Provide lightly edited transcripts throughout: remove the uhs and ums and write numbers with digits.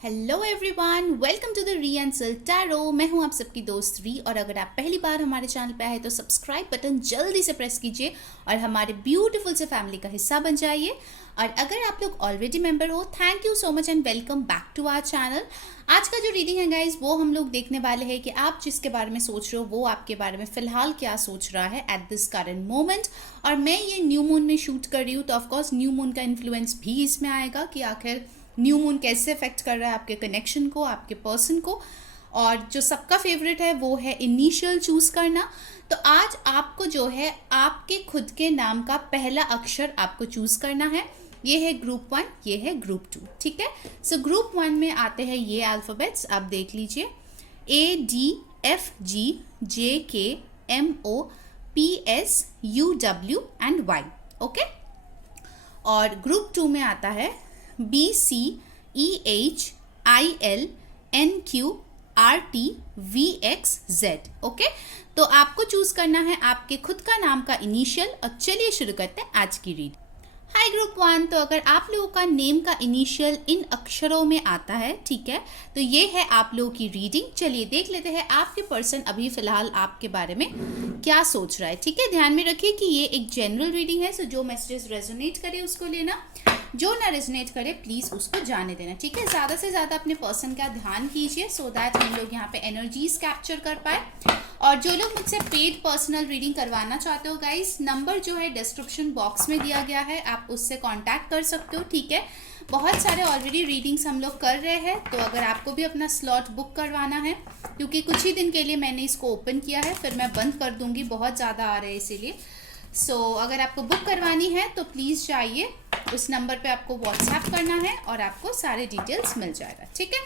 Hello everyone, welcome to the re answer tarot. मैं हूं आप सबकी दोस्त री, और अगर आप पहली बार हमारे चैनल पे आए तो सब्सक्राइब बटन जल्दी से प्रेस कीजिए और हमारे ब्यूटीफुल से फैमिली का हिस्सा बन जाइए। और अगर आप लोग ऑलरेडी मेंबर हो, thank you so much and welcome back to our channel. आज का जो रीडिंग है गाइज, वो हम लोग देखने वाले हैं कि आप जिसके बारे में सोच रहे हो वो आपके बारे में फिलहाल क्या सोच रहा है एट दिस करंट मोमेंट। और मैं ये न्यू मून में शूट कर रही हूँ, तो ऑफकोर्स न्यू मून का इन्फ्लुएंस भी इसमें आएगा कि आखिर न्यू मून कैसे अफेक्ट कर रहा है आपके कनेक्शन को, आपके पर्सन को। और जो सबका फेवरेट है वो है इनिशियल चूज करना। तो आज आपको जो है आपके खुद के नाम का पहला अक्षर आपको चूज करना है। ये है ग्रुप 1, ये है ग्रुप 2, ठीक है। सो ग्रुप 1 में आते हैं ये अल्फाबेट्स, आप देख लीजिए, ADFGJKMOPSUW एंड Y, ओके। और ग्रुप 2 में आता है BCEHILNQRTVXZ, ओके। तो आपको चूज करना है आपके खुद का नाम का इनिशियल। और चलिए शुरू करते हैं आज की रीड। हाय ग्रुप 1, तो अगर आप लोगों का नेम का इनिशियल इन अक्षरों में आता है, ठीक है, तो ये है आप लोगों की रीडिंग। चलिए देख लेते हैं आपके पर्सन अभी फिलहाल आपके बारे में क्या सोच रहा है, ठीक है। ध्यान में रखिए कि ये एक जनरल रीडिंग है, सो जो मैसेजेस रेजोनेट करे उसको लेना, जो ना रेजोनेट करे प्लीज उसको जाने देना, ठीक है। ज्यादा से ज्यादा अपने पर्सन का ध्यान कीजिए सो दैट हम लोग यहाँ पे एनर्जीज कैप्चर कर पाए। और जो लोग मुझसे पेड पर्सनल रीडिंग करवाना चाहते हो गाइस, नंबर जो है डिस्क्रिप्शन बॉक्स में दिया गया है, आप उससे कांटेक्ट कर सकते हो, ठीक है। बहुत सारे ऑलरेडी रीडिंग्स हम लोग कर रहे हैं, तो अगर आपको भी अपना स्लॉट बुक करवाना है, क्योंकि कुछ ही दिन के लिए मैंने इसको ओपन किया है, फिर मैं बंद कर दूंगी, बहुत ज़्यादा आ रहे हैं इसीलिए। सो अगर आपको बुक करवानी है तो प्लीज़ जाइए, उस नंबर पे आपको व्हाट्सएप करना है और आपको सारे डिटेल्स मिल जाएगा, ठीक है।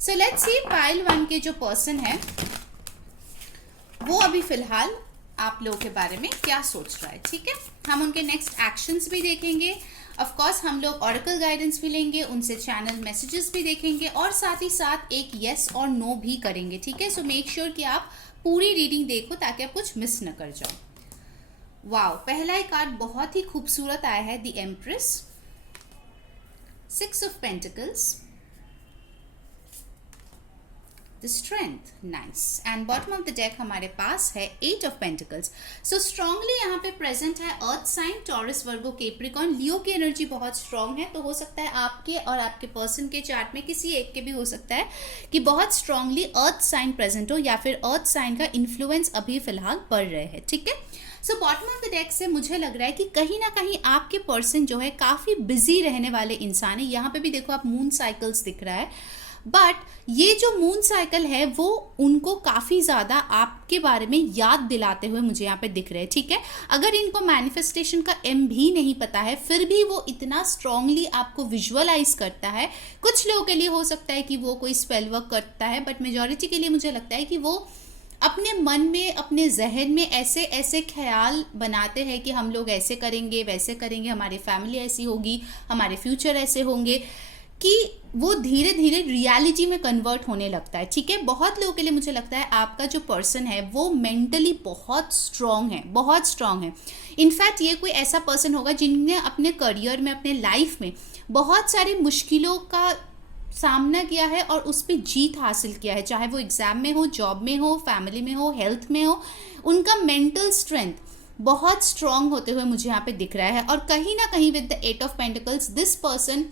सो लेट्स सी पाइल 1 के जो पर्सन है वो अभी फिलहाल आप लोगों के बारे में क्या सोच रहा है, ठीक है। हम उनके नेक्स्ट एक्शंस भी देखेंगे, ऑफ कोर्स हम लोग ऑरेकल गाइडेंस भी लेंगे, उनसे चैनल मैसेजेस भी देखेंगे, और साथ ही साथ एक येस और नो भी करेंगे, ठीक है। सो मेक श्योर कि आप पूरी रीडिंग देखो ताकि आप कुछ मिस न कर जाओ। वाओ, पहला ही कार्ड बहुत ही खूबसूरत आया है, the empress, 6 of pentacles, the strength, nice. And bottom of the deck हमारे पास है 8 ऑफ पेंटिकल्स। सो स्ट्रांगली यहाँ पे प्रेजेंट है अर्थ साइन, टॉरस, वर्गो, कैप्रिकॉर्न, लियो की एनर्जी बहुत स्ट्रांग है। तो हो सकता है आपके और आपके पर्सन के चार्ट में किसी एक के भी हो सकता है कि बहुत स्ट्रांगली अर्थ साइन प्रेजेंट हो, या फिर अर्थ साइन का इन्फ्लुएंस अभी फिलहाल पड़ रहे हैं, ठीक है। So bottom of the deck से मुझे लग रहा है कि कहीं ना कहीं आपके पर्सन जो है काफ़ी बिजी रहने वाले इंसान है। यहाँ पे भी देखो आप मून साइकिल्स दिख रहा है, बट ये जो मून साइकिल है वो उनको काफ़ी ज़्यादा आपके बारे में याद दिलाते हुए मुझे यहाँ पे दिख रहे हैं, ठीक है। अगर इनको मैनिफेस्टेशन का एम भी नहीं पता है, फिर भी वो इतना स्ट्रांगली आपको विजुअलाइज करता है। कुछ लोगों के लिए हो सकता है कि वो कोई स्पेल वर्क करता है, बट मेजॉरिटी के लिए मुझे लगता है कि वो अपने मन में, अपने जहन में ऐसे ऐसे ख्याल बनाते हैं कि हम लोग ऐसे करेंगे, वैसे करेंगे, हमारी फैमिली ऐसी होगी, हमारे फ्यूचर ऐसे होंगे, कि वो धीरे धीरे रियलिटी में कन्वर्ट होने लगता है, ठीक है। बहुत लोगों के लिए मुझे लगता है आपका जो पर्सन है वो मेंटली बहुत स्ट्रांग है, बहुत स्ट्रांग है। इनफैक्ट ये कोई ऐसा पर्सन होगा जिनने अपने करियर में, अपने लाइफ में बहुत सारी मुश्किलों का सामना किया है और उस पर जीत हासिल किया है, चाहे वो एग्जाम में हो, जॉब में हो, फैमिली में हो, हेल्थ में हो। उनका मेंटल स्ट्रेंथ बहुत स्ट्रांग होते हुए मुझे यहाँ पे दिख रहा है। और कहीं ना कहीं with the 8 of pentacles, this person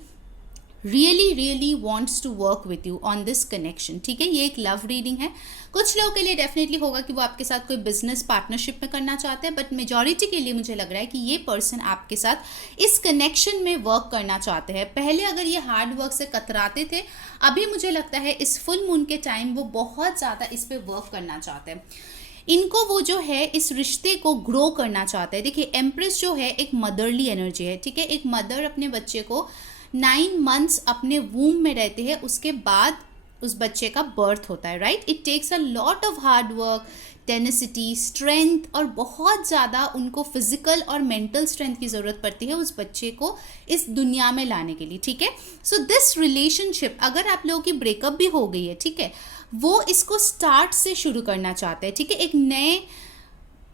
really wants to work with you on this connection, ठीक है। ये एक लव रीडिंग है। कुछ लोगों के लिए डेफिनेटली होगा कि वो आपके साथ कोई बिजनेस पार्टनरशिप में करना चाहते हैं, बट मेजॉरिटी के लिए मुझे लग रहा है कि ये पर्सन आपके साथ इस कनेक्शन में वर्क करना चाहते हैं। पहले अगर ये हार्ड वर्क से कतराते थे, अभी मुझे लगता है इस फुल मून के टाइम वो बहुत ज़्यादा इस पर वर्क करना चाहते हैं। इनको वो जो है इस रिश्ते को ग्रो करना चाहते हैं। देखिए एम्प्रेस जो है एक मदरली एनर्जी है, ठीक है। एक मदर अपने बच्चे को 9 मंथ्स अपने वूम में रहते हैं, उसके बाद उस बच्चे का बर्थ होता है, right. It takes a lot of hard work, tenacity, strength, और बहुत ज़्यादा उनको फिजिकल और मेंटल स्ट्रेंथ की ज़रूरत पड़ती है उस बच्चे को इस दुनिया में लाने के लिए, ठीक है। सो दिस रिलेशनशिप, अगर आप लोगों की ब्रेकअप भी हो गई है, ठीक है, वो इसको स्टार्ट से शुरू करना चाहते हैं, ठीक है। एक नए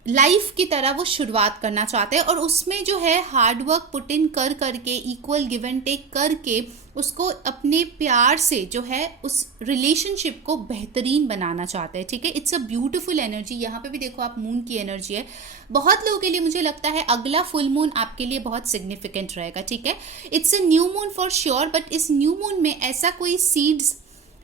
लाइफ की तरह वो शुरुआत करना चाहते हैं, और उसमें जो है हार्ड वर्क पुट इन कर करके, इक्वल गिव एंड टेक करके, उसको अपने प्यार से जो है उस रिलेशनशिप को बेहतरीन बनाना चाहते हैं। ठीक है, इट्स अ ब्यूटीफुल एनर्जी। यहाँ पे भी देखो आप, मून की एनर्जी है। बहुत लोगों के लिए मुझे लगता है अगला फुल मून आपके लिए बहुत सिग्निफिकेंट रहेगा। ठीक है, it's a new moon for sure, but इस न्यू मून में ऐसा कोई सीड्स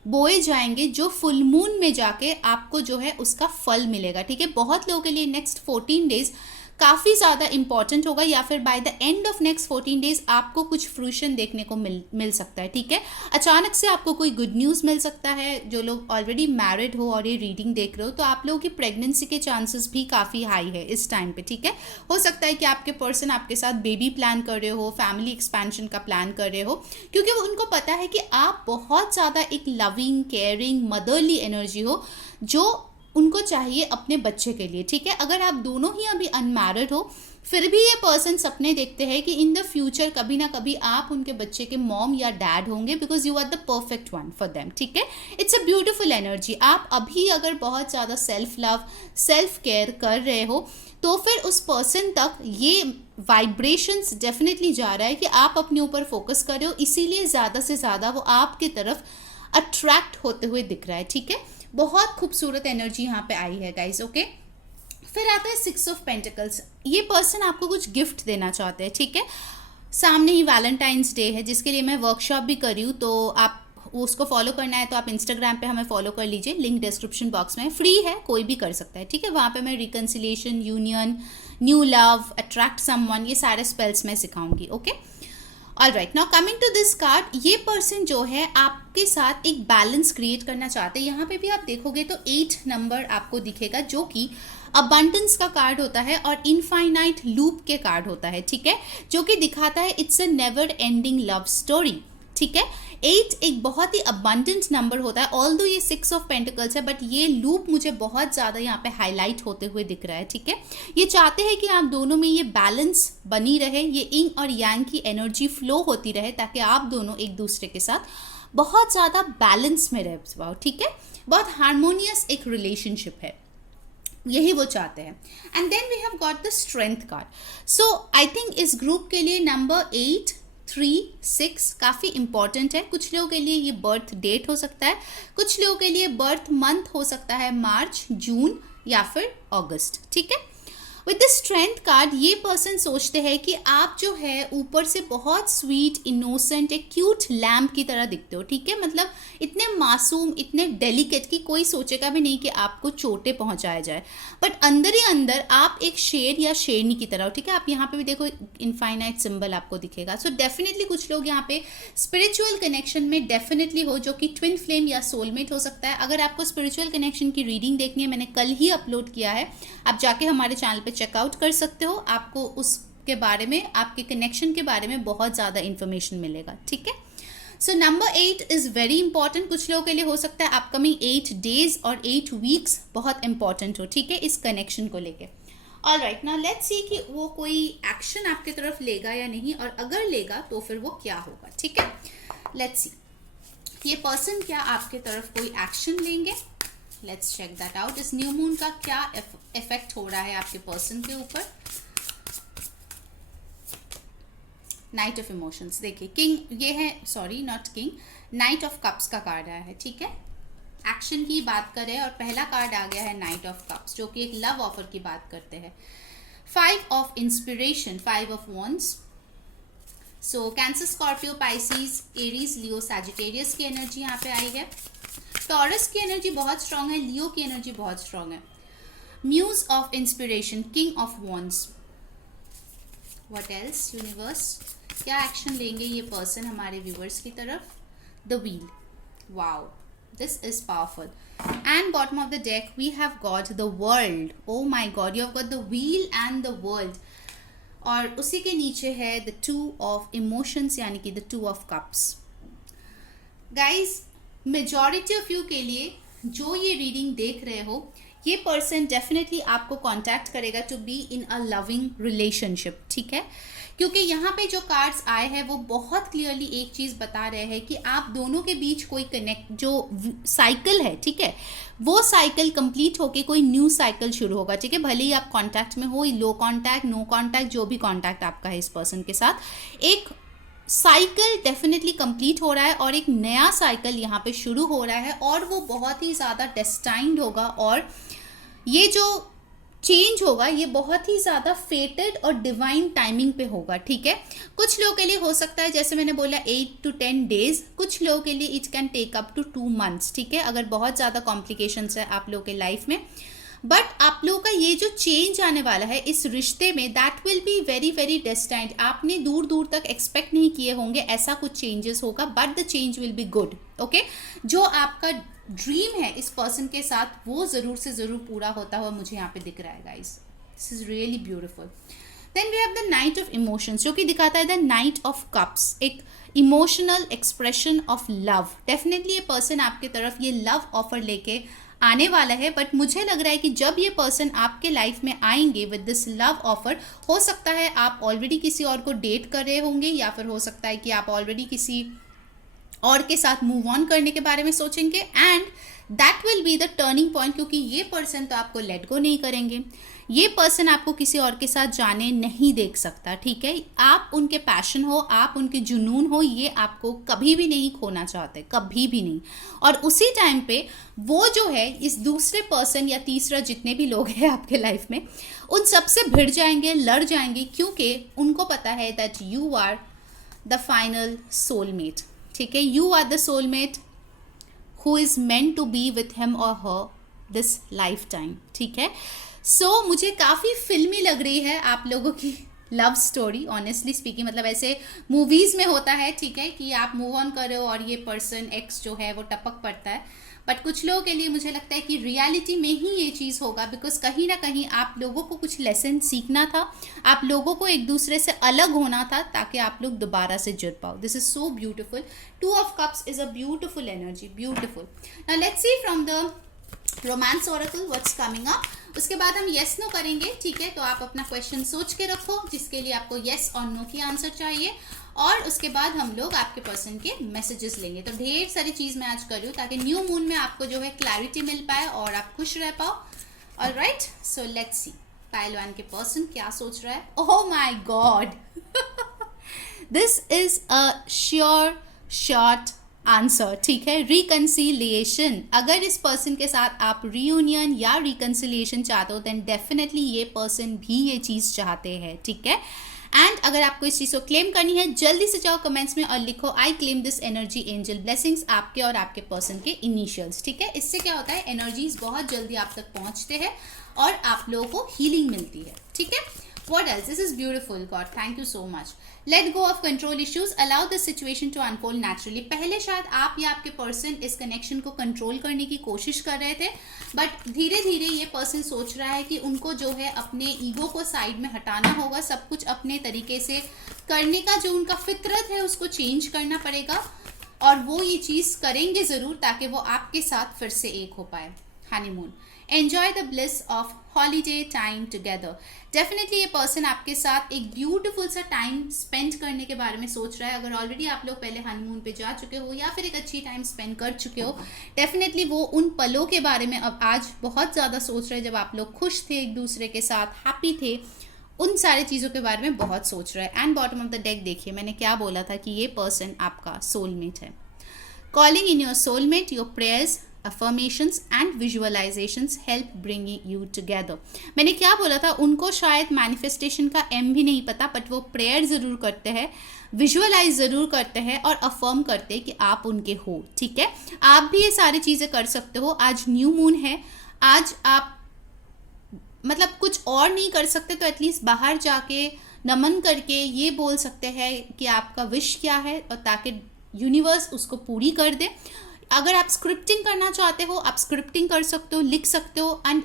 बोए जाएंगे जो फुल मून में जाके आपको जो है उसका फल मिलेगा। ठीक है, बहुत लोगों के लिए नेक्स्ट 14 डेज काफ़ी ज़्यादा इंपॉर्टेंट होगा, या फिर by the end of next 14 days आपको कुछ फ्रूशन देखने को मिल सकता है। ठीक है, अचानक से आपको कोई गुड न्यूज़ मिल सकता है। जो लोग ऑलरेडी मैरिड हो और ये रीडिंग देख रहे हो, तो आप लोगों की प्रेगनेंसी के चांसेस भी काफ़ी हाई है इस टाइम पे। ठीक है, हो सकता है कि आपके पर्सन आपके साथ बेबी प्लान कर रहे हो, फैमिली एक्सपेंशन का प्लान कर रहे हो, क्योंकि वो उनको पता है कि आप बहुत ज़्यादा एक लविंग, केयरिंग, मदरली एनर्जी हो जो उनको चाहिए अपने बच्चे के लिए। ठीक है, अगर आप दोनों ही अभी अनमैरिड हो, फिर भी ये पर्सन सपने देखते हैं कि इन द फ्यूचर कभी ना कभी आप उनके बच्चे के मॉम या डैड होंगे, because you are the perfect one for them. ठीक है, इट्स अ ब्यूटिफुल एनर्जी। आप अभी अगर बहुत ज़्यादा सेल्फ लव, सेल्फ केयर कर रहे हो, तो फिर उस पर्सन तक ये वाइब्रेशंस डेफिनेटली जा रहा है कि आप अपने ऊपर फोकस कर रहे हो, इसीलिए ज़्यादा से ज़्यादा वो आपकी तरफ अट्रैक्ट होते हुए दिख रहा है। ठीक है, बहुत खूबसूरत एनर्जी यहाँ पे आई है गाइस। ओके, फिर आता है 6 ऑफ पेंटिकल्स। ये पर्सन आपको कुछ गिफ्ट देना चाहते हैं। ठीक है, सामने ही वैलेंटाइंस डे है, जिसके लिए मैं वर्कशॉप भी करी हूँ, तो आप उसको फॉलो करना है तो आप इंस्टाग्राम पे हमें फॉलो कर लीजिए, लिंक डिस्क्रिप्शन बॉक्स में फ्री है, कोई भी कर सकता है। ठीक है, वहाँ पे मैं reconciliation, union, new love, attract someone, ये सारे स्पेल्स मैं सिखाऊंगी। Okay, all right, now coming to this card, ये पर्सन जो है आपके साथ एक बैलेंस क्रिएट करना चाहते हैं। यहाँ पे भी आप देखोगे तो 8 नंबर आपको दिखेगा, जो कि अबंडेंस का कार्ड होता है और इनफाइनाइट लूप के कार्ड होता है। ठीक है, जो कि दिखाता है it's a never ending love story. ठीक है, 8 एक बहुत ही अबंडेंट नंबर होता है, ऑल्दो ये 6 ऑफ पेंटिकल्स है, बट ये लूप मुझे बहुत ज़्यादा यहाँ पे हाईलाइट होते हुए दिख रहा है। ठीक है, ये चाहते हैं कि आप दोनों में ये बैलेंस बनी रहे, ये इंग और यांग की एनर्जी फ्लो होती रहे, ताकि आप दोनों एक दूसरे के साथ बहुत ज़्यादा बैलेंस में रह पाओ। ठीक है, बहुत हारमोनियस एक रिलेशनशिप है, यही वो चाहते हैं। And then we have got the strength card. So I think इस ग्रुप के लिए नंबर 8, 3, 6 काफ़ी इंपॉर्टेंट है। कुछ लोगों के लिए ये बर्थ डेट हो सकता है, कुछ लोगों के लिए बर्थ मंथ हो सकता है मार्च, जून या फिर अगस्त। ठीक है, विद द स्ट्रेंथ कार्ड ये पर्सन सोचते हैं कि आप जो है ऊपर से बहुत स्वीट, इनोसेंट, एक क्यूट लैम्प की तरह दिखते हो। ठीक है, मतलब इतने मासूम, इतने डेलिकेट कि कोई सोचेगा भी नहीं कि आपको चोटें पहुंचाया जाए, बट अंदर ही अंदर आप एक शेर या शेरनी की तरह हो। ठीक है, आप यहाँ पे भी देखो इनफाइनाइट सिंबल आपको दिखेगा। सो डेफिनेटली कुछ लोग यहाँ पे स्पिरिचुअल कनेक्शन में डेफिनेटली हो, जो कि ट्विन फ्लेम या सोलमेट हो सकता है। अगर आपको स्पिरिचुअल कनेक्शन की रीडिंग देखनी है, मैंने कल ही अपलोड किया है, आप जाके हमारे चैनल पे चेकआउट कर सकते हो। आपको उसके बारे में, आपके कनेक्शन के बारे में बहुत ज़्यादा इंफॉर्मेशन मिलेगा। ठीक है, so number 8 is very important. कुछ लोगों के लिए हो सकता है अपकमिंग 8 डेज और 8 वीक्स बहुत इंपॉर्टेंट हो। ठीक है, इस कनेक्शन को लेके। ऑल राइट, नाउ लेट्स सी कि वो कोई एक्शन आपकी तरफ लेगा या नहीं, और अगर लेगा तो फिर वो क्या होगा। ठीक है, लेट्स सी ये पर्सन क्या आपके तरफ कोई एक्शन लेंगे। Let's check that out. इस न्यू मून का क्या इफेक्ट हो रहा है आपके पर्सन के ऊपर। नाइट ऑफ इमोशंस, देखिए किंग, ये है, sorry not king, night of cups का कार्ड आया है। ठीक है, एक्शन की बात करें और पहला कार्ड आ गया है नाइट ऑफ कप्स, जो कि एक लव ऑफर की बात करते हैं। 5 of inspiration, 5 of wands. So cancer, Scorpio, Pisces, Aries, Leo, Sagittarius की एनर्जी यहाँ पे आई है। टॉरस की एनर्जी बहुत स्ट्रांग है, लियो की एनर्जी बहुत स्ट्रांग है। Muse of inspiration, king of wands. What else universe, क्या एक्शन लेंगे ये पर्सन हमारे व्यूवर्स की तरफ। The wheel, wow, this is powerful. And bottom of the deck we have got the world. Oh my god, you have got the wheel and the world, और उसी के नीचे है द 2 ऑफ इमोशंस, यानी कि the 2 of cups. Guys, majority of you के लिए जो ये रीडिंग देख रहे हो, ये पर्सन डेफिनेटली आपको कांटेक्ट करेगा to be in a loving relationship. ठीक है, क्योंकि यहाँ पे जो कार्ड्स आए हैं वो बहुत क्लियरली एक चीज़ बता रहे हैं कि आप दोनों के बीच कोई कनेक्ट जो साइकिल है, ठीक है, वो साइकिल कंप्लीट होके कोई न्यू साइकिल शुरू होगा, ठीक है। भले ही आप कांटेक्ट में हो, लो कांटेक्ट, नो कांटेक्ट, जो भी कांटेक्ट आपका है इस पर्सन के साथ, एक साइकिल डेफिनेटली कंप्लीट हो रहा है और एक नया साइकिल यहाँ पे शुरू हो रहा है और वो बहुत ही ज़्यादा डेस्टाइन्ड होगा। और ये जो चेंज होगा ये बहुत ही ज़्यादा फेटेड और डिवाइन टाइमिंग पे होगा, ठीक है। कुछ लोगों के लिए हो सकता है, जैसे मैंने बोला, 8 to 10 डेज, कुछ लोगों के लिए it can take up to 2 months, ठीक है, अगर बहुत ज़्यादा कॉम्प्लिकेशंस है आप लोगों के लाइफ में। बट आप लोगों का ये जो चेंज आने वाला है इस रिश्ते में, that will be very very destined. आपने दूर दूर तक एक्सपेक्ट नहीं किए होंगे ऐसा कुछ चेंजेस होगा, but the change will be good, okay. जो आपका ड्रीम है इस पर्सन के साथ वो ज़रूर से ज़रूर पूरा होता हुआ मुझे यहाँ पे दिख रहा है guys. This is really beautiful. Then we have the knight of emotions, जो कि दिखाता है द नाइट ऑफ कप्स, एक emotional expression of love. Definitely ये पर्सन आपके तरफ ये लव ऑफर लेके आने वाला है, बट मुझे लग रहा है कि जब ये पर्सन आपके लाइफ में आएंगे विद दिस लव ऑफर, हो सकता है आप ऑलरेडी किसी और को डेट कर रहे होंगे, या फिर हो सकता है कि आप ऑलरेडी किसी और के साथ मूव ऑन करने के बारे में सोचेंगे, and that will be the turning point, क्योंकि ये पर्सन तो आपको लेट गो नहीं करेंगे, ये पर्सन आपको किसी और के साथ जाने नहीं देख सकता, ठीक है। आप उनके पैशन हो, आप उनके जुनून हो, ये आपको कभी भी नहीं खोना चाहते, कभी भी नहीं। और उसी टाइम पे वो जो है इस दूसरे पर्सन या तीसरा जितने भी लोग हैं आपके लाइफ में, उन सबसे भिड़ जाएंगे, लड़ जाएंगे, क्योंकि उनको पता है that you are the final soulmate, ठीक है। You are the soulmate who is meant to be with him और हर दिस लाइफ टाइम, ठीक है। सो मुझे काफ़ी फिल्मी लग रही है आप लोगों की लव स्टोरी, ऑनेस्टली स्पीकिंग। मतलब ऐसे मूवीज़ में होता है, ठीक है, कि आप मूव ऑन कर रहे हो और ये पर्सन एक्स जो है वो टपक पड़ता है, बट कुछ लोगों के लिए मुझे लगता है कि रियलिटी में ही ये चीज़ होगा, बिकॉज कहीं ना कहीं आप लोगों को कुछ लेसन सीखना था, आप लोगों को एक दूसरे से अलग होना था ताकि आप लोग दोबारा से जुड़ पाओ। This is so beautiful. 2 of Cups is a beautiful energy, beautiful. Now let's C from the romance Oracle what's coming up. उसके बाद हम येस नो करेंगे, ठीक है। तो आप अपना क्वेश्चन सोच के रखो जिसके लिए आपको येस और नो की आंसर चाहिए, और उसके बाद हम लोग आपके पर्सन के मैसेजेस लेंगे। तो ढेर सारी चीज़ मैं आज कर रही हूँ ताकि न्यू मून में आपको जो है क्लैरिटी मिल पाए और आप खुश रह पाओ। ऑलराइट, सो लेट्स सी पहलवान के पर्सन क्या सोच रहा है। Oh my God, this is a sure short answer, ठीक है। रिकंसिलिएशन। अगर इस पर्सन के साथ आप रियूनियन या रिकंसिलिएशन चाहते हो, देन डेफिनेटली ये पर्सन भी ये चीज़ चाहते हैं, ठीक है। एंड अगर आपको इस चीज़ को क्लेम करनी है, जल्दी से जाओ कमेंट्स में और लिखो I claim this energy angel blessings, आपके और आपके पर्सन के इनिशियल्स, ठीक है। इससे क्या होता है, एनर्जीज बहुत जल्दी आप तक पहुंचते हैं और आप लोगों को हीलिंग मिलती है, ठीक है। What else? This is beautiful, God. Thank you so much. Let go of control issues. Allow the situation to unfold naturally. पहले शायद आप या आपके पर्सन इस कनेक्शन को कंट्रोल करने की कोशिश कर रहे थे, बट धीरे धीरे ये पर्सन सोच रहा है कि उनको जो है अपने ईगो को साइड में हटाना होगा, सब कुछ अपने तरीके से करने का जो उनका फितरत है उसको चेंज करना पड़ेगा, और वो ये चीज़ करेंगे ज़रूर ताकि वो आपके साथ फिर से एक हो पाए। Honeymoon, enjoy the bliss of holiday time together. Definitely ये पर्सन आपके साथ एक ब्यूटीफुल सा टाइम स्पेंड करने के बारे में सोच रहा है। अगर ऑलरेडी आप लोग पहले हनीमून पे जा चुके हो या फिर एक अच्छी टाइम स्पेंड कर चुके हो, डेफिनेटली वो उन पलों के बारे में अब आज बहुत ज़्यादा सोच रहे हैं जब आप लोग खुश थे, एक दूसरे के साथ हैप्पी थे, उन सारी चीज़ों के बारे में बहुत सोच रहा है। And bottom of the deck देखिए, मैंने क्या बोला था कि ये पर्सन आपका सोलमेट है। Calling in your soulmate, your prayers, affirmations and visualizations help bringing you together। मैंने क्या बोला था, उनको शायद मैनिफेस्टेशन का एम भी नहीं पता, बट वो प्रेयर ज़रूर करते हैं, विजुअलाइज ज़रूर करते हैं और अफर्म करते हैं कि आप उनके हो, ठीक है। आप भी ये सारी चीज़ें कर सकते हो। आज न्यू मून है, आज आप मतलब कुछ और नहीं कर सकते तो एटलीस्ट बाहर जाके नमन करके ये बोल सकते हैं कि आपका विश क्या है, और ताकि यूनिवर्स उसको पूरी कर दे। अगर आप स्क्रिप्टिंग करना चाहते हो, आप स्क्रिप्टिंग कर सकते हो, लिख सकते हो। एंड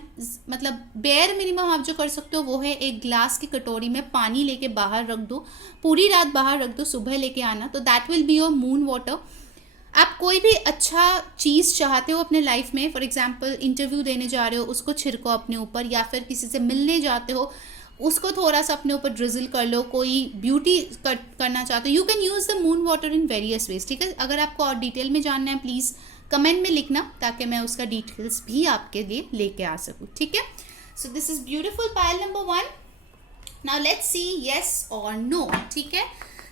मतलब बेयर मिनिमम आप जो कर सकते हो वो है एक ग्लास की कटोरी में पानी लेके बाहर रख दो, पूरी रात बाहर रख दो, सुबह लेके आना, तो that will be your moon water. आप कोई भी अच्छा चीज़ चाहते हो अपने लाइफ में, फॉर एग्जांपल इंटरव्यू देने जा रहे हो, उसको छिड़को अपने ऊपर, या फिर किसी से मिलने जाते हो, उसको थोड़ा सा अपने ऊपर ड्रिजल कर लो। कोई ब्यूटी करना चाहते हो, you can use the moon water in various ways, ठीक है। अगर आपको और डिटेल में जानना है प्लीज़ कमेंट में लिखना, ताकि मैं उसका डिटेल्स भी आपके लिए लेके आ सकूँ, ठीक है। So this is beautiful Payal number 1। Now let's C yes और नो, ठीक है।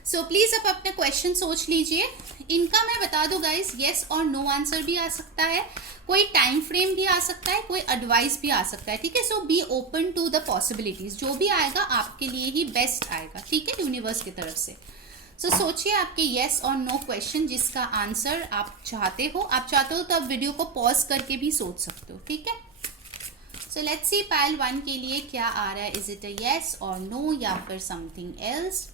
सो प्लीज़ आप अपने क्वेश्चन सोच लीजिए। इनका मैं बता दूँ गाइज, येस और नो आंसर भी आ सकता है, कोई टाइम फ्रेम भी आ सकता है, कोई एडवाइस भी आ सकता है, ठीक है। So be open to the possibilities, जो भी आएगा आपके लिए ही बेस्ट आएगा, ठीक है, यूनिवर्स की तरफ से। सो सोचिए आपके येस और नो क्वेश्चन जिसका आंसर आप चाहते हो। आप चाहते हो तो आप वीडियो को पॉज करके भी सोच सकते हो, ठीक है। सो लेट्स सी पायल 1 के लिए क्या आ रहा है, इज इट अ येस और नो या फिर something else.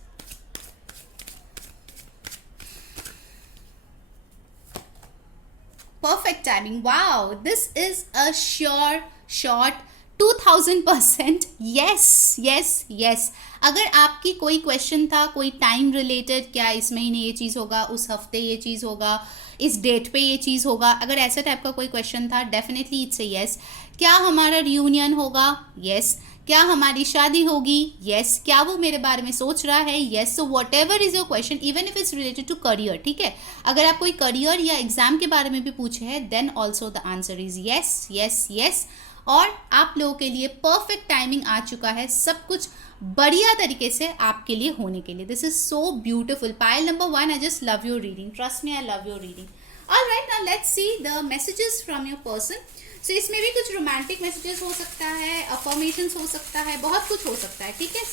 Perfect timing. Wow, this is a sure shot 2000%. Yes, yes, yes. अगर आपकी कोई क्वेश्चन था, कोई टाइम रिलेटेड, क्या इस महीने ये चीज़ होगा, उस हफ्ते ये चीज़ होगा, इस डेट पे ये चीज़ होगा, अगर ऐसा टाइप का कोई क्वेश्चन था, डेफिनेटली इट्स ए यस। क्या हमारा रियूनियन होगा, यस। क्या हमारी शादी होगी, यस। क्या वो मेरे बारे में सोच रहा है, yes. So whatever is your question, even if it's related to career, ठीक है। अगर आप कोई करियर या एग्जाम के बारे में भी पूछे हैं, then also the answer is yes, yes, yes. और आप लोगों के लिए परफेक्ट टाइमिंग आ चुका है, सब कुछ बढ़िया तरीके से आपके लिए होने के लिए। This is so beautiful. Payal number 1, I just love your reading, trust me, I love your reading. All right, now let's see the messages from your person. So इसमें भी कुछ रोमांटिक मैसेजेस हो सकता है, अफर्मेशंस हो सकता है, बहुत कुछ हो सकता है, ठीक है।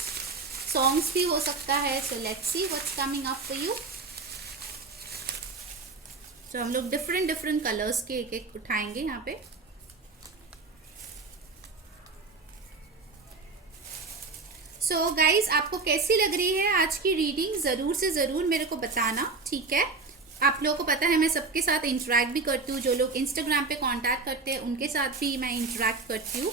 सॉन्ग्स भी हो सकता है। सो let's see what's coming up for you. तो हम लोग डिफरेंट डिफरेंट कलर्स के एक एक उठाएंगे यहाँ पे। सो गाइज, आपको कैसी लग रही है आज की रीडिंग, ज़रूर से ज़रूर मेरे को बताना, ठीक है। आप लोगों को पता है मैं सबके साथ इंटरेक्ट भी करती हूँ, जो लोग इंस्टाग्राम पे कांटेक्ट करते हैं उनके साथ भी मैं इंटरेक्ट करती हूँ।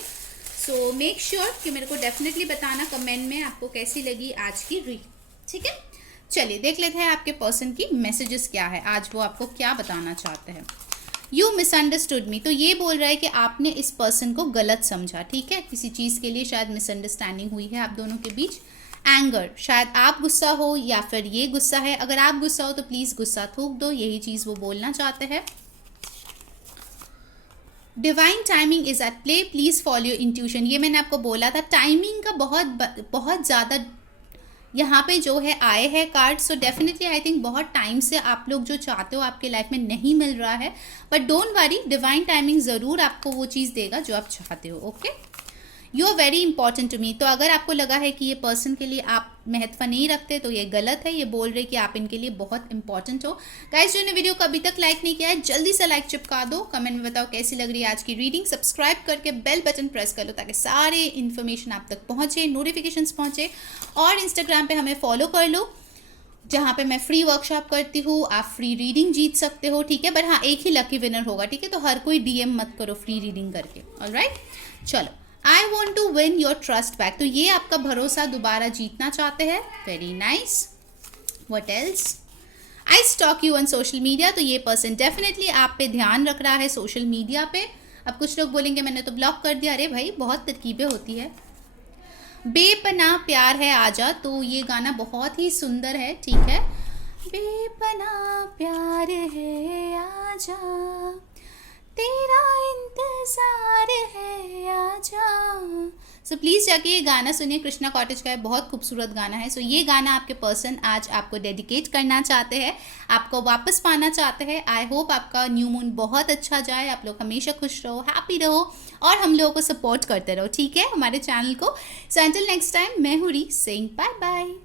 सो मेक श्योर कि मेरे को डेफिनेटली बताना कमेंट में आपको कैसी लगी आज की रीडिंग, ठीक है। चलिए देख लेते हैं आपके पर्सन की मैसेजेस क्या है, आज वो आपको क्या बताना चाहते हैं। यू मिसअंडरस्टूड मी, तो ये बोल रहा है कि आपने इस पर्सन को गलत समझा, ठीक है। किसी चीज़ के लिए शायद मिसअंडरस्टैंडिंग हुई है आप दोनों के बीच। एंगर, शायद आप गुस्सा हो या फिर ये गुस्सा है। अगर आप गुस्सा हो तो प्लीज़ गुस्सा थूक दो, यही चीज़ वो बोलना चाहते हैं। Divine timing is at play, please follow your intuition. ये मैंने आपको बोला था, टाइमिंग का बहुत ज़्यादा यहाँ पे जो है आए हैं card. So definitely I think बहुत टाइम से आप लोग जो चाहते हो आपके लाइफ में नहीं मिल रहा है, but don't worry, divine timing ज़रूर आपको वो चीज़ देगा जो आप चाहते हो, okay. You are very important to me, तो अगर आपको लगा है कि ये पर्सन के लिए आप महत्व नहीं रखते तो ये गलत है। ये बोल रहे कि आप इनके लिए बहुत इंपॉर्टेंट हो। गाइस, जिन्होंने वीडियो को अभी तक लाइक नहीं किया है, जल्दी से लाइक चिपका दो। कमेंट में बताओ कैसी लग रही है आज की रीडिंग। सब्सक्राइब करके बेल बटन प्रेस कर लो ताकि सारे इन्फॉर्मेशन आप तक पहुँचे, नोटिफिकेशंस पहुँचे। और इंस्टाग्राम पे हमें फॉलो कर लो, जहाँ पे मैं फ्री वर्कशॉप करती हूँ। आप फ्री रीडिंग जीत सकते हो, ठीक है। बट हाँ, एक ही लकी विनर होगा, ठीक है। तो हर कोई डीएम मत करो फ्री रीडिंग करके, ऑलराइट। चलो, I want to win your trust back, तो ये आपका भरोसा दोबारा जीतना चाहते हैं। Very nice. What else? I stalk you on social media, तो ये पर्सन डेफिनेटली आप पे ध्यान रख रहा है सोशल मीडिया पे। अब कुछ लोग बोलेंगे मैंने तो ब्लॉक कर दिया। अरे भाई, बहुत तरकीबें होती है। बेपनाह प्यार है आजा, तो ये गाना बहुत ही सुंदर है, ठीक है। बेपनाह प्यार है आजा, तेरा इंतजार है आजा। सो प्लीज़ जाके ये गाना सुनिए, कृष्णा कॉटेज का है, बहुत खूबसूरत गाना है। सो ये गाना आपके पर्सन आज आपको डेडिकेट करना चाहते हैं, आपको वापस पाना चाहते हैं। आई होप आपका न्यू मून बहुत अच्छा जाए, आप लोग हमेशा खुश रहो, हैप्पी रहो और हम लोगों को सपोर्ट करते रहो, ठीक है, हमारे चैनल को। सो अंटिल नेक्स्ट टाइम, मैं हूँ re saying bye bye.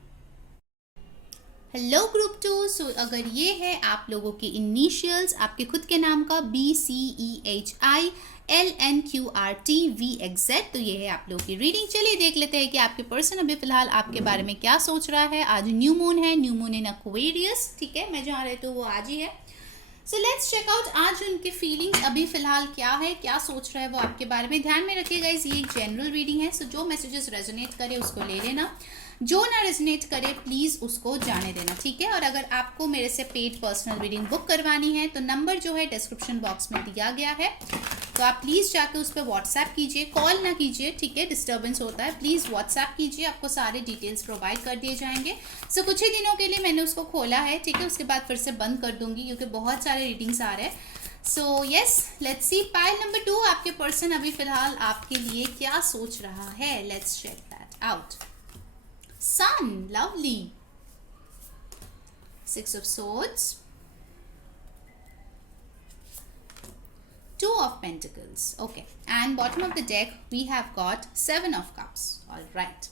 Hello group 2। So अगर ये है आप लोगों के इनिशियल्स, आपके खुद के नाम का BCEHILNQRTVXZ, तो ये है आप लोगों की रीडिंग। चलिए देख लेते हैं कि आपके पर्सन अभी फिलहाल आपके बारे में क्या सोच रहा है। आज न्यू मून है, न्यू मून इन एक्वेरियस, ठीक है। मैं जहाँ रहती हूँ वो आज ही है। सो लेट्स चेक आउट आज उनकी फीलिंग्स अभी फिलहाल क्या है, क्या सोच रहा है वो आपके बारे में। ध्यान में रखिएगा, ये एक जनरल रीडिंग है। सो जो मैसेजेस रेजोनेट करे उसको ले लेना, जो ना रेजोनेट करे प्लीज़ उसको जाने देना, ठीक है। और अगर आपको मेरे से पेड पर्सनल रीडिंग बुक करवानी है तो नंबर जो है डिस्क्रिप्शन बॉक्स में दिया गया है, तो आप प्लीज़ जाके उस पर व्हाट्सएप कीजिए, कॉल ना कीजिए, ठीक है, डिस्टर्बेंस होता है। प्लीज़ व्हाट्सएप कीजिए, आपको सारे डिटेल्स प्रोवाइड कर दिए जाएंगे। सो कुछ ही दिनों के लिए मैंने उसको खोला है, ठीक है, उसके बाद फिर से बंद कर दूंगी क्योंकि बहुत सारे रीडिंग्स आ रहे हैं। So yes, let's see pile number 2, आपके पर्सन अभी फिलहाल आपके लिए क्या सोच रहा है। Let's check that out. Sun, lovely, 6 of swords, 2 of pentacles, okay, and bottom of the deck we have got 7 of cups. All right,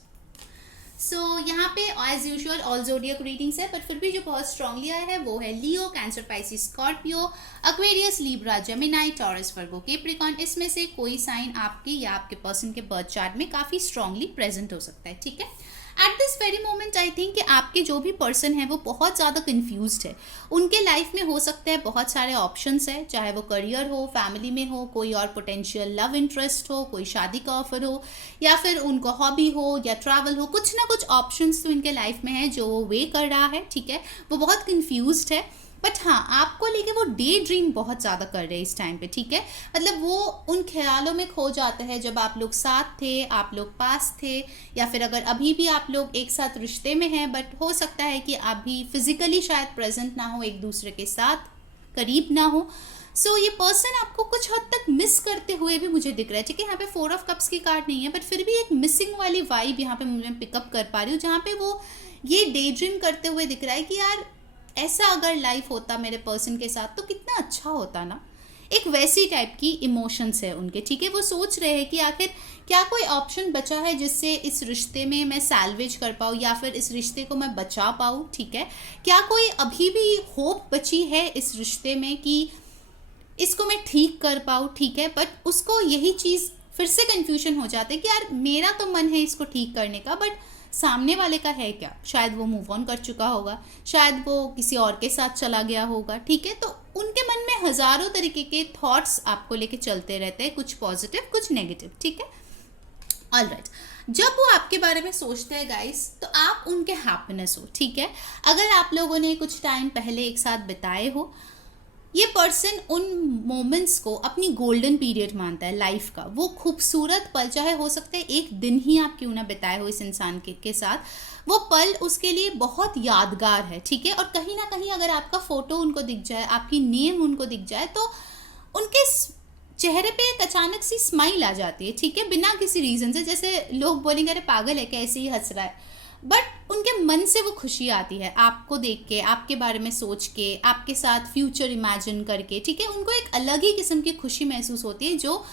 so यहाँ पे as usual all zodiac readings है, बट फिर भी जो बहुत स्ट्रांगली आया है वो है Leo, Cancer, Pisces, Scorpio, Aquarius, Libra, Gemini, Taurus, Virgo, Capricorn. इसमें से कोई साइन आपके या आपके पर्सन के बर्थ चार्ट में काफ़ी स्ट्रांगली प्रेजेंट हो सकता है, ठीक है। At this very moment I think कि आपके जो भी पर्सन है वो बहुत ज़्यादा कन्फ्यूज्ड है। उनके लाइफ में हो सकते हैं बहुत सारे ऑप्शंस है, चाहे वो करियर हो, फैमिली में हो, कोई और पोटेंशियल लव इंटरेस्ट हो, कोई शादी का ऑफर हो, या फिर उनको हॉबी हो या ट्रैवल हो, कुछ ना कुछ ऑप्शंस तो इनके लाइफ में है जो वो वे कर रहा है, ठीक है। वो बहुत कन्फ्यूज्ड है, बट हाँ, आपको लेके वो डे ड्रीम बहुत ज़्यादा कर रहे हैं इस टाइम पे, ठीक है। मतलब वो उन ख्यालों में खो जाते हैं जब आप लोग साथ थे, आप लोग पास थे, या फिर अगर अभी भी आप लोग एक साथ रिश्ते में हैं, बट हो सकता है कि अभी फिजिकली शायद प्रेजेंट ना हो, एक दूसरे के साथ करीब ना हो। सो ये पर्सन आपको कुछ हद तक मिस करते हुए भी मुझे दिख रहा है, ठीक है। यहाँ पे 4 ऑफ कप्स की कार्ड नहीं है, बट फिर भी एक मिसिंग वाली वाइब यहाँ पे मैं पिकअप कर पा रही हूँ, जहाँ पे वो ये डे ड्रीम करते हुए दिख रहा है कि यार ऐसा अगर लाइफ होता मेरे पर्सन के साथ तो कितना अच्छा होता ना। एक वैसी टाइप की इमोशंस है उनके, ठीक है। वो सोच रहे हैं कि आखिर क्या कोई ऑप्शन बचा है जिससे इस रिश्ते में मैं सैल्वेज कर पाऊँ या फिर इस रिश्ते को मैं बचा पाऊँ, ठीक है। क्या कोई अभी भी होप बची है इस रिश्ते में कि इसको मैं ठीक कर पाऊँ, ठीक है। बट उसको यही चीज़ फिर से कन्फ्यूजन हो जाता है कि यार मेरा तो मन है इसको ठीक करने का, बट सामने वाले का है क्या। शायद वो मूव ऑन कर चुका होगा, शायद वो किसी और के साथ चला गया होगा, ठीक है। तो उनके मन में हज़ारों तरीके के थॉट्स आपको लेके चलते रहते हैं, कुछ पॉजिटिव कुछ नेगेटिव, ठीक है। ऑलराइट, जब वो आपके बारे में सोचते हैं गाइस, तो आप उनके हैप्पीनेस हो, ठीक है। अगर आप लोगों ने कुछ टाइम पहले एक साथ बिताए हो, ये पर्सन उन मोमेंट्स को अपनी गोल्डन पीरियड मानता है लाइफ का। वो खूबसूरत पल, चाहे हो सकता है एक दिन ही आप क्यों ना बिताए हो इस इंसान के साथ, वो पल उसके लिए बहुत यादगार है, ठीक है। और कहीं ना कहीं अगर आपका फोटो उनको दिख जाए, आपकी नेम उनको दिख जाए, तो उनके चेहरे पे एक अचानक सी स्माइल आ जाती है, ठीक है, बिना किसी रीज़न से। जैसे लोग बोलेंगे अरे पागल है क्या, ऐसे ही हंस रहा है, बट उनके मन से वो खुशी आती है आपको देख के, आपके बारे में सोच के, आपके साथ फ्यूचर इमेजिन करके, ठीक है। उनको एक अलग ही किस्म की खुशी महसूस होती है जो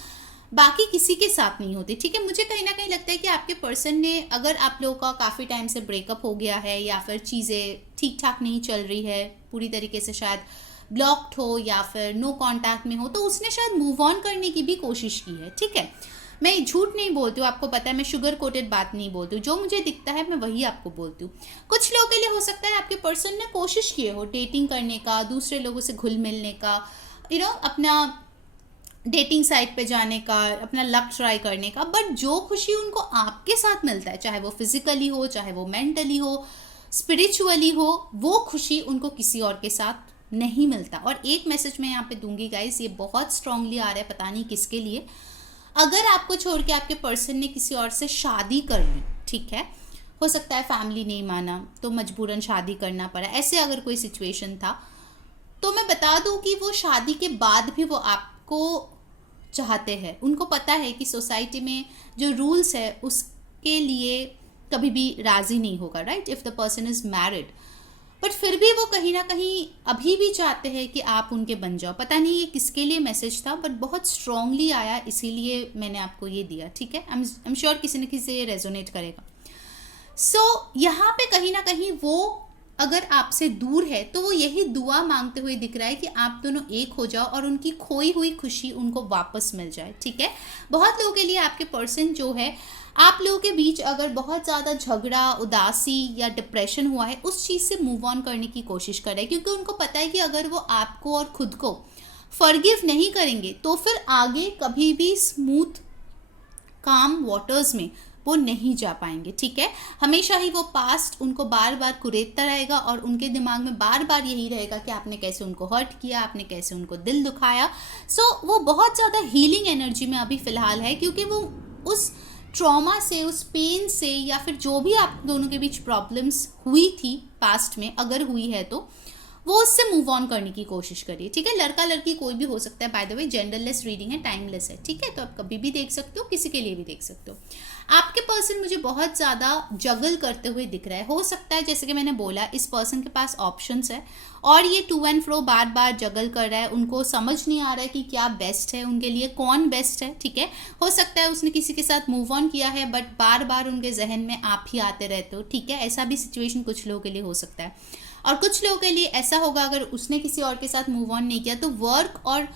बाकी किसी के साथ नहीं होती, ठीक है। मुझे कहीं ना कहीं लगता है कि आपके पर्सन ने, अगर आप लोगों का काफ़ी टाइम से ब्रेकअप हो गया है या फिर चीज़ें ठीक ठाक नहीं चल रही है, पूरी तरीके से शायद ब्लॉक्ड हो या फिर नो कांटेक्ट में हो, तो उसने शायद मूव ऑन करने की भी कोशिश की है, ठीक है। मैं झूठ नहीं बोलती हूँ, आपको पता है मैं शुगर कोटेड बात नहीं बोलती हूँ, जो मुझे दिखता है मैं वही आपको बोलती हूँ। कुछ लोगों के लिए हो सकता है आपके पर्सन ने कोशिश की हो डेटिंग करने का, दूसरे लोगों से घुल मिलने का, अपना डेटिंग साइट पे जाने का, अपना लक ट्राई करने का, बट जो खुशी उनको आपके साथ मिलता है, चाहे वो फिजिकली हो, चाहे वो मेंटली हो, स्पिरिचुअली हो, वो खुशी उनको किसी और के साथ नहीं मिलता। और एक मैसेज मैं यहाँ पे दूंगी गाइस, ये बहुत स्ट्रांगली आ रहा है, पता नहीं किसके लिए। अगर आपको छोड़ के आपके पर्सन ने किसी और से शादी कर ली, ठीक है, हो सकता है फैमिली नहीं माना तो मजबूरन शादी करना पड़ा, ऐसे अगर कोई सिचुएशन था, तो मैं बता दूं कि वो शादी के बाद भी वो आपको चाहते हैं। उनको पता है कि सोसाइटी में जो रूल्स है उसके लिए कभी भी राजी नहीं होगा, right, if the person is married. But फिर भी वो कहीं ना कहीं अभी भी चाहते हैं कि आप उनके बन जाओ। पता नहीं ये किसके लिए मैसेज था, बट बहुत स्ट्रांगली आया, इसीलिए मैंने आपको ये दिया, ठीक है। आई एम श्योर किसी न किसी से ये रेजोनेट करेगा। सो यहाँ पे कहीं ना कहीं वो अगर आपसे दूर है तो वो यही दुआ मांगते हुए दिख रहा है कि आप दोनों एक हो जाओ और उनकी खोई हुई खुशी उनको वापस मिल जाए, ठीक है। बहुत लोगों के लिए आपके पर्सन जो है, आप लोगों के बीच अगर बहुत ज़्यादा झगड़ा, उदासी या डिप्रेशन हुआ है, उस चीज़ से मूव ऑन करने की कोशिश कर रहे हैं, क्योंकि उनको पता है कि अगर वो आपको और खुद को फॉरगिव नहीं करेंगे तो फिर आगे कभी भी स्मूथ काम वाटर्स में वो नहीं जा पाएंगे, ठीक है। हमेशा ही वो पास्ट उनको बार बार कुरेदता रहेगा और उनके दिमाग में बार बार यही रहेगा कि आपने कैसे उनको हर्ट किया, आपने कैसे उनको दिल दुखाया। सो वो बहुत ज़्यादा हीलिंग एनर्जी में अभी फ़िलहाल है, क्योंकि वो उस ट्रॉमा से, उस पेन से, या फिर जो भी आप दोनों के बीच प्रॉब्लम्स हुई थी पास्ट में, अगर हुई है तो वो उससे मूव ऑन करने की कोशिश करिए, ठीक है। लड़का लड़की कोई भी हो सकता है, by the way genderless reading है, टाइमलेस है, ठीक है। तो आप कभी भी देख सकते हो, किसी के लिए भी देख सकते हो। आपके पर्सन मुझे बहुत ज़्यादा जगल करते हुए दिख रहा है। हो सकता है जैसे कि मैंने बोला, इस पर्सन के पास ऑप्शंस है और ये टू एंड फ्रो बार बार जगल कर रहा है। उनको समझ नहीं आ रहा है कि क्या बेस्ट है उनके लिए, कौन बेस्ट है, ठीक है। हो सकता है उसने किसी के साथ मूव ऑन किया है, बट बार बार उनके जहन में आप ही आते रहते हो, ठीक है। ऐसा भी सिचुएशन कुछ लोगों के लिए हो सकता है। और कुछ लोगों के लिए ऐसा होगा, अगर उसने किसी और के साथ मूव ऑन नहीं किया तो वर्क और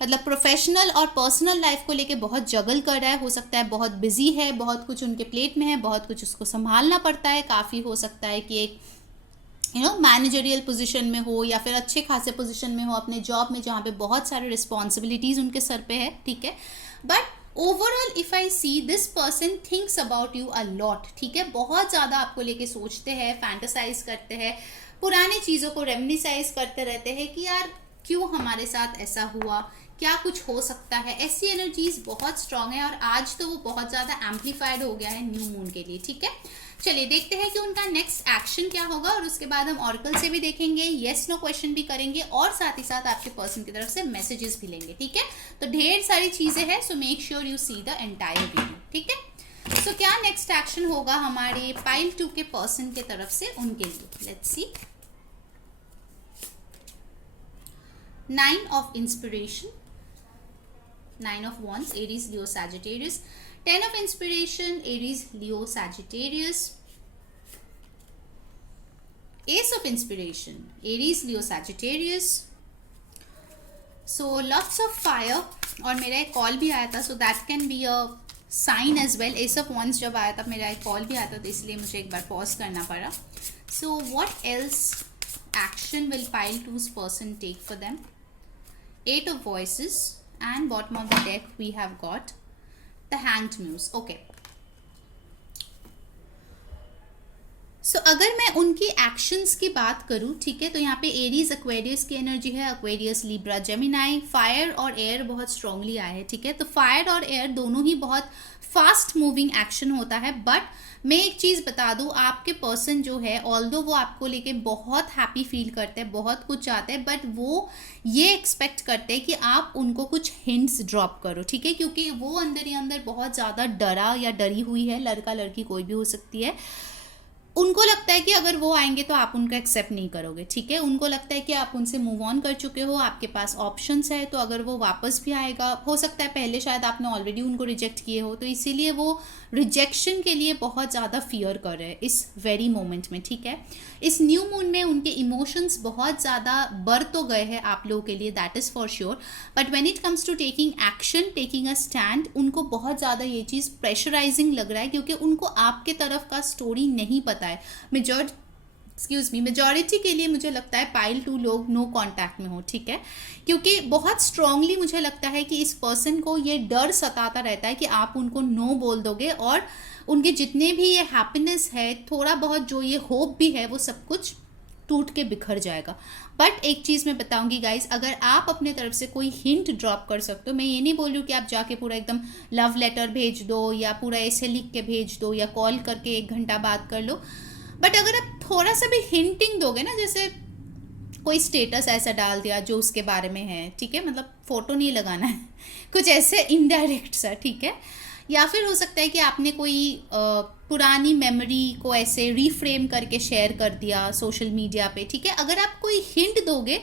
मतलब प्रोफेशनल और पर्सनल लाइफ को लेके बहुत जगल कर रहा है। हो सकता है बहुत बिजी है, बहुत कुछ उनके प्लेट में है, बहुत कुछ उसको संभालना पड़ता है। काफ़ी हो सकता है कि एक मैनेजरियल पोजीशन में हो या फिर अच्छे खासे पोजीशन में हो अपने जॉब में, जहाँ पे बहुत सारे रिस्पॉन्सिबिलिटीज़ उनके सर पे है, ठीक है। But overall if I see, this person thinks about you a lot, ठीक है। बहुत ज़्यादा आपको लेके सोचते हैं, फैंटासाइज करते हैं, पुरानी चीज़ों को रेमनिसाइज करते रहते हैं कि यार क्यों हमारे साथ ऐसा हुआ, क्या कुछ हो सकता है। ऐसी एनर्जीज बहुत स्ट्रांग है और आज तो वो बहुत ज़्यादा एम्पलीफाइड हो गया है न्यू मून के लिए, ठीक है। चलिए देखते हैं कि उनका नेक्स्ट एक्शन क्या होगा और उसके बाद हम ऑरेकल से भी देखेंगे, येस नो क्वेश्चन भी करेंगे और साथ ही साथ आपके पर्सन की तरफ से मैसेजेस भी लेंगे, ठीक है। तो ढेर सारी चीज़ें हैं, so make sure you see the entire video, ठीक है। सो क्या नेक्स्ट एक्शन होगा हमारे पाइल 2 के पर्सन के तरफ से उनके लिए, let's see. 9 of inspiration, 9 of wands, Aries, Leo, Sagittarius. 10 of inspiration, Aries, Leo, Sagittarius. Ace of inspiration, Aries, Leo, Sagittarius. So lots of fire, और मेरा एक कॉल भी आया था, so that can be a sign as well. Ace of wands जब आया था मेरा एक कॉल भी आया था, तो इसलिए मुझे एक बार पॉज करना पड़ा. So what else action will pile 2's person take for them? 8 of voices, and bottom of the deck we have got the hanged muse. Okay. So अगर मैं उनकी एक्शंस की बात करूँ, ठीक है, तो यहाँ पे एरीज एक्वेरियस की एनर्जी है, एक्वेरियस लिब्रा जेमिनाई, फायर और एयर बहुत स्ट्रांगली आए हैं, ठीक है। तो फायर और एयर दोनों ही बहुत फास्ट मूविंग एक्शन होता है। बट मैं एक चीज़ बता दूँ, आपके पर्सन जो है, ऑल्दो वो आपको लेके बहुत हैप्पी फील करते हैं, बहुत कुछ चाहते हैं, बट वो ये एक्सपेक्ट करते हैं कि आप उनको कुछ हिंट्स ड्रॉप करो, ठीक है, क्योंकि वो अंदर ही अंदर बहुत ज़्यादा डरा या डरी हुई है। लड़का लड़की कोई भी हो सकती है। उनको लगता है कि अगर वो आएंगे तो आप उनका एक्सेप्ट नहीं करोगे, ठीक है। उनको लगता है कि आप उनसे मूव ऑन कर चुके हो, आपके पास ऑप्शंस है, तो अगर वो वापस भी आएगा, हो सकता है पहले शायद आपने ऑलरेडी उनको रिजेक्ट किए हो, तो इसीलिए वो रिजेक्शन के लिए बहुत ज़्यादा फियर कर रहे हैं इस वेरी मोमेंट में, ठीक है। इस न्यू मून में उनके इमोशंस बहुत ज़्यादा बढ़ तो गए हैं आप लोगों के लिए, that is for sure. But when it comes to taking action, taking a stand, उनको बहुत ज़्यादा ये चीज़ प्रेशराइजिंग लग रहा है, क्योंकि उनको आपके तरफ का स्टोरी नहीं पता है। मेजॉरिटी के लिए मुझे लगता है पाइल 2 लोग नो कांटेक्ट में हो, ठीक है, क्योंकि बहुत स्ट्रांगली मुझे लगता है कि इस पर्सन को ये डर सताता रहता है कि आप उनको नो बोल दोगे और उनके जितने भी ये हैप्पीनेस है, थोड़ा बहुत जो ये होप भी है, वो सब कुछ टूट के बिखर जाएगा। बट एक चीज़ मैं बताऊंगी गाइज, अगर आप अपने तरफ से कोई हिंट ड्रॉप कर सकते हो, मैं ये नहीं बोल रही हूँ कि आप जाके पूरा एकदम लव लेटर भेज दो या पूरा ऐसे लिख के भेज दो या कॉल करके 1 घंटा बात कर लो, बट अगर आप थोड़ा सा भी हिंटिंग दोगे ना, जैसे कोई स्टेटस ऐसा डाल दिया जो उसके बारे में है, ठीक है, मतलब फ़ोटो नहीं लगाना है, कुछ ऐसे इनडायरेक्ट सा, ठीक है। या फिर हो सकता है कि आपने कोई पुरानी मेमोरी को ऐसे रीफ्रेम करके शेयर कर दिया सोशल मीडिया पे, ठीक है। अगर आप कोई हिंट दोगे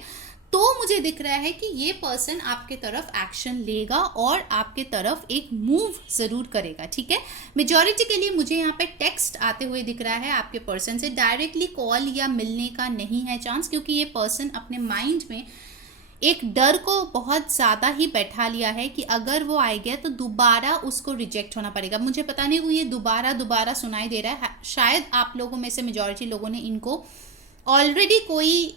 तो मुझे दिख रहा है कि ये पर्सन आपके तरफ एक्शन लेगा और आपके तरफ एक मूव ज़रूर करेगा, ठीक है। मेजॉरिटी के लिए मुझे यहाँ पे टेक्स्ट आते हुए दिख रहा है आपके पर्सन से, डायरेक्टली कॉल या मिलने का नहीं है चांस, क्योंकि ये पर्सन अपने माइंड में एक डर को बहुत ज़्यादा ही बैठा लिया है कि अगर वो आ गया तो दोबारा उसको रिजेक्ट होना पड़ेगा। मुझे पता नहीं वो ये दोबारा सुनाई दे रहा है, शायद आप लोगों में से मेजॉरिटी लोगों ने इनको ऑलरेडी कोई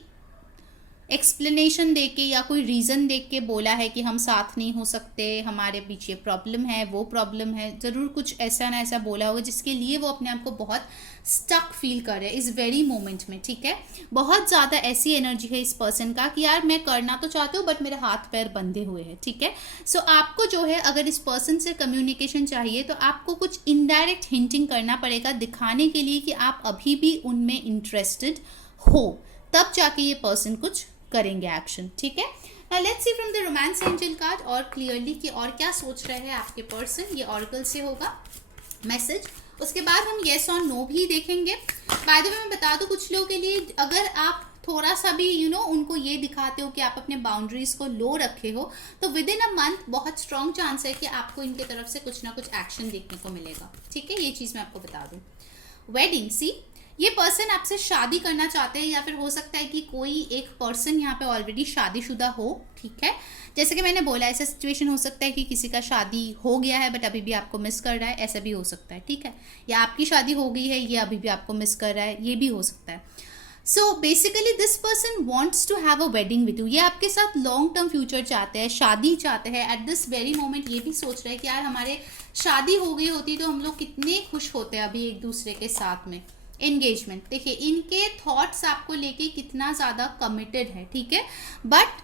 एक्सप्लेनेशन दे के या कोई रीज़न दे के बोला है कि हम साथ नहीं हो सकते, हमारे पीछे प्रॉब्लम है, वो प्रॉब्लम है, ज़रूर कुछ ऐसा ना ऐसा बोला होगा जिसके लिए वो अपने आप को बहुत स्टक फील कर रहे हैं इस वेरी मोमेंट में, ठीक है। बहुत ज़्यादा ऐसी एनर्जी है इस पर्सन का कि यार मैं करना तो चाहती हूँ बट मेरे हाथ पैर बंधे हुए हैं, ठीक है। सो आपको जो है अगर इस पर्सन से कम्युनिकेशन चाहिए तो आपको कुछ इनडायरेक्ट हिंटिंग करना पड़ेगा, दिखाने के लिए कि आप अभी भी उनमें इंटरेस्टेड हो, तब जाके ये पर्सन कुछ करेंगे एक्शन, ठीक है। Now let's C from the romance angel card और क्लियरली कि और क्या सोच रहे हैं आपके पर्सन, ये ऑरेकल से होगा मैसेज। उसके बाद हम येस और नो भी देखेंगे। बाय द वे मैं बता दूं कुछ लोगों के लिए, अगर आप थोड़ा सा भी उनको ये दिखाते हो कि आप अपने बाउंड्रीज को लो रखे हो, तो विद इन अ मंथ बहुत स्ट्रॉन्ग चांस है कि आपको इनके तरफ से कुछ ना कुछ एक्शन देखने को मिलेगा, ठीक है। ये चीज़ मैं आपको बता दूं। वेडिंग, सी ये पर्सन आपसे शादी करना चाहते हैं या फिर हो सकता है कि कोई एक पर्सन यहाँ पे ऑलरेडी शादीशुदा हो, ठीक है। जैसे कि मैंने बोला ऐसा सिचुएशन हो सकता है कि किसी का शादी हो गया है बट अभी भी आपको मिस कर रहा है, ऐसा भी हो सकता है, ठीक है। या आपकी शादी हो गई है, ये अभी भी आपको मिस कर रहा है, ये भी हो सकता है। So basically this person wants to have a wedding with you, ये आपके साथ लॉन्ग टर्म फ्यूचर चाहते हैं, शादी चाहते हैं। एट दिस वेरी मोमेंट ये भी सोच रहे हैं कि यार हमारे शादी हो गई होती तो हम लोग कितने खुश होते हैं अभी एक दूसरे के साथ में। एंगेजमेंट, देखिए इनके थॉट्स आपको लेके कितना ज़्यादा कमिटेड है, ठीक है। बट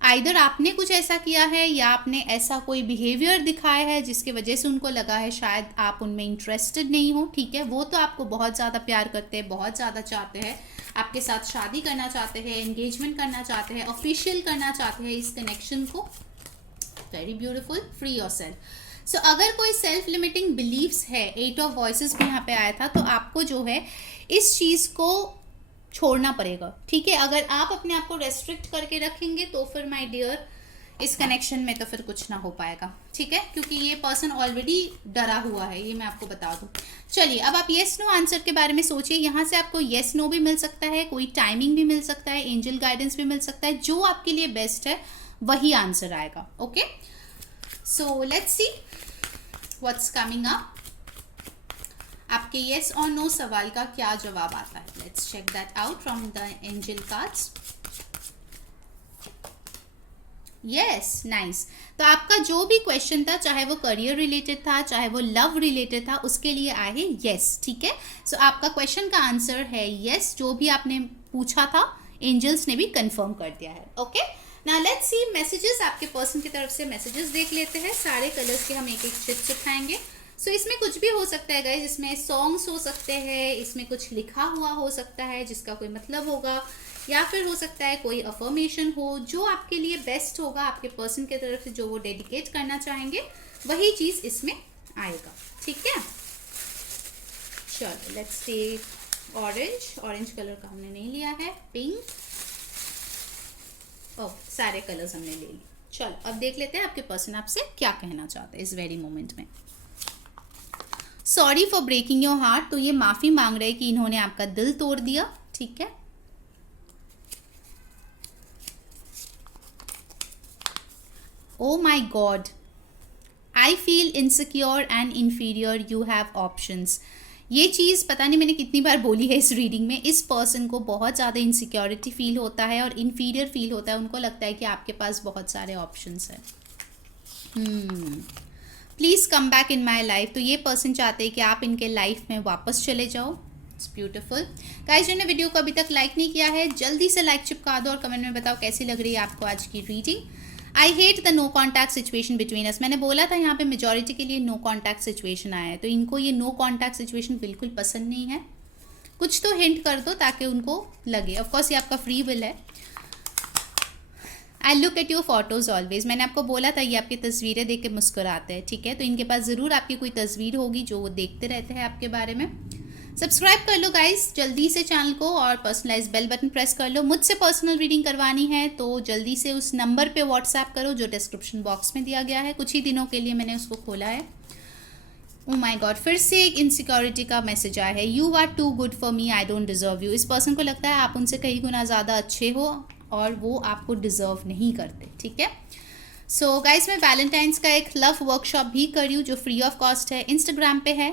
आइदर आपने कुछ ऐसा किया है या आपने ऐसा कोई बिहेवियर दिखाया है जिसकी वजह से उनको लगा है शायद आप उनमें इंटरेस्टेड नहीं हो, ठीक है। वो तो आपको बहुत ज़्यादा प्यार करते हैं, बहुत ज़्यादा चाहते हैं, आपके साथ शादी करना चाहते हैं, एंगेजमेंट करना चाहते हैं, ऑफिशियल करना चाहते हैं इस कनेक्शन को। Very beautiful, free yourself. So अगर कोई सेल्फ लिमिटिंग बिलीव्स है, 8 ऑफ वॉइसेस भी यहाँ पे आया था, तो आपको जो है इस चीज़ को छोड़ना पड़ेगा, ठीक है। अगर आप अपने आप को रेस्ट्रिक्ट करके रखेंगे तो फिर माय डियर इस कनेक्शन में तो फिर कुछ ना हो पाएगा, ठीक है, क्योंकि ये पर्सन ऑलरेडी डरा हुआ है, ये मैं आपको बता दूं। चलिए अब आप येस नो आंसर के बारे में सोचिए। यहाँ से आपको येस नो भी मिल सकता है, कोई टाइमिंग भी मिल सकता है, एंजल गाइडेंस भी मिल सकता है, जो आपके लिए बेस्ट है वही आंसर आएगा, okay. So let's see what's coming up. आपके येस और नो सवाल का क्या जवाब आता है, let's check that out from the angel cards. Yes, nice. तो आपका जो भी क्वेश्चन था, चाहे वो करियर रिलेटेड था, चाहे वो लव रिलेटेड था, उसके लिए आए हैं यस, ठीक है। सो आपका क्वेश्चन का आंसर है यस, जो भी आपने पूछा था एंजल्स ने भी कंफर्म कर दिया है, okay. Now let's C messages, आपके पर्सन की तरफ से मैसेजेस देख लेते हैं। सारे कलर्स के हम एक एक चिट्स उठाएंगे। सो इसमें कुछ भी हो सकता है गाइज, इसमें सॉन्ग्स हो सकते हैं, इसमें कुछ लिखा हुआ हो सकता है जिसका कोई मतलब होगा, या फिर हो सकता है कोई अफर्मेशन हो, जो आपके लिए बेस्ट होगा, आपके पर्सन की तरफ से जो वो डेडिकेट करना चाहेंगे वही चीज़ इसमें आएगा, ठीक है। चलो लेट्स टेक ऑरेंज कलर का हमने नहीं लिया है, पिंक, ओह सारे कलर्स हमने ले लिए। चलो अब देख लेते हैं आपके पर्सन आपसे क्या कहना चाहते हैं इस वेरी मोमेंट में। Sorry for breaking your heart, तो ये माफ़ी मांग रहे हैं कि इन्होंने आपका दिल तोड़ दिया, ठीक है। Oh my God, I feel insecure and inferior, you have options. ये चीज़ पता नहीं मैंने कितनी बार बोली है इस रीडिंग में। इस पर्सन को बहुत ज़्यादा इनसिक्योरिटी फील होता है और इन्फीरियर फील होता है, उनको लगता है कि आपके पास बहुत सारे ऑप्शंस हैं। Please come back in my life, तो ये पर्सन चाहते हैं कि आप इनके लाइफ में वापस चले जाओ। It's beautiful guys. जिन्होंने वीडियो को अभी तक लाइक नहीं किया है जल्दी से लाइक चिपका दो और कमेंट में बताओ कैसी लग रही है आपको आज की reading. I hate the no contact situation between us, मैंने बोला था यहाँ पे मेजॉरिटी के लिए नो कॉन्टैक्ट सिचुएशन आया है, तो इनको ये नो कॉन्टैक्ट सिचुएशन बिल्कुल पसंद नहीं है। कुछ तो हिंट कर दो ताकि उनको लगे। ऑफकोर्स ये आपका फ्री विल है। I look at your photos always, मैंने आपको बोला था ये आपकी तस्वीरें देख के मुस्कुराते हैं, ठीक है। तो इनके पास ज़रूर आपकी कोई तस्वीर होगी जो वो देखते रहते हैं आपके बारे में। सब्सक्राइब कर लो गाइस जल्दी से चैनल को और पर्सनलाइज बेल बटन प्रेस कर लो। मुझसे पर्सनल रीडिंग करवानी है तो जल्दी से उस नंबर पे व्हाट्सएप करो जो डिस्क्रिप्शन बॉक्स में दिया गया है। कुछ ही दिनों के लिए मैंने उसको खोला है। ओह माय गॉड, फिर से एक इनसिक्योरिटी का मैसेज आया है। You are too good for me, I don't deserve you. इस पर्सन को लगता है आप उनसे कई गुना ज़्यादा अच्छे हो और वो आपको डिजर्व नहीं करते, ठीक है। सो गाइस मैं वैलेंटाइंस का एक लव वर्कशॉप भी कर रही हूँ जो फ्री ऑफ कॉस्ट है, इंस्टाग्राम पे है।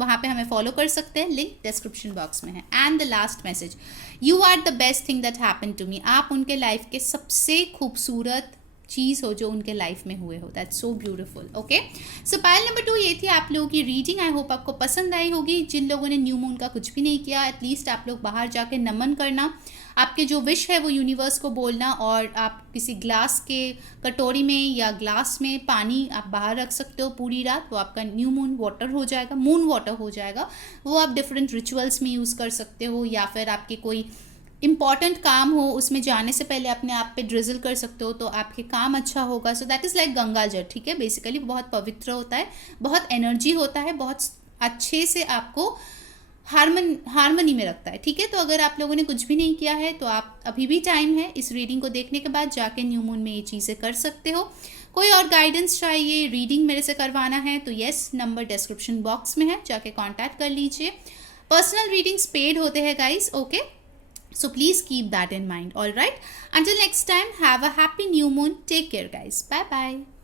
वहाँ पे हमें फॉलो कर सकते हैं, लिंक डिस्क्रिप्शन बॉक्स में है। And the last message, you are the best thing that happen to me. आप उनके लाइफ के सबसे खूबसूरत चीज़ हो जो उनके लाइफ में हुए हो। That's so beautiful. Okay, so pile number 2 ये थी आप लोगों की रीडिंग। आई होप आपको पसंद आई होगी। जिन लोगों ने न्यू मून का कुछ भी नहीं किया, एटलीस्ट आप लोग बाहर जाके नमन करना, आपके जो विश है वो यूनिवर्स को बोलना, और आप किसी ग्लास के कटोरी में या ग्लास में पानी आप बाहर रख सकते हो पूरी रात, वो आपका न्यू मून वाटर हो जाएगा, मून वाटर हो जाएगा। वो आप डिफरेंट रिचुअल्स में यूज़ कर सकते हो, या फिर आपके कोई इंपॉर्टेंट काम हो उसमें जाने से पहले अपने आप पे ड्रिजल कर सकते हो, तो आपके काम अच्छा होगा। So that is like Ganga जल, ठीक है। बेसिकली बहुत पवित्र होता है, बहुत एनर्जी होता है, बहुत अच्छे से आपको हारमनी में रखता है, ठीक है। तो अगर आप लोगों ने कुछ भी नहीं किया है तो आप अभी भी टाइम है, इस रीडिंग को देखने के बाद जाके न्यू मून में ये चीज़ें कर सकते हो। कोई और गाइडेंस चाहिए, रीडिंग मेरे से करवाना है, तो येस, नंबर डिस्क्रिप्शन बॉक्स में है, जाके कॉन्टैक्ट कर लीजिए। पर्सनल रीडिंग्स पेड होते हैं guys, okay. So please keep that in mind. All right. Until next time, have a happy new moon. Take care, guys. Bye bye.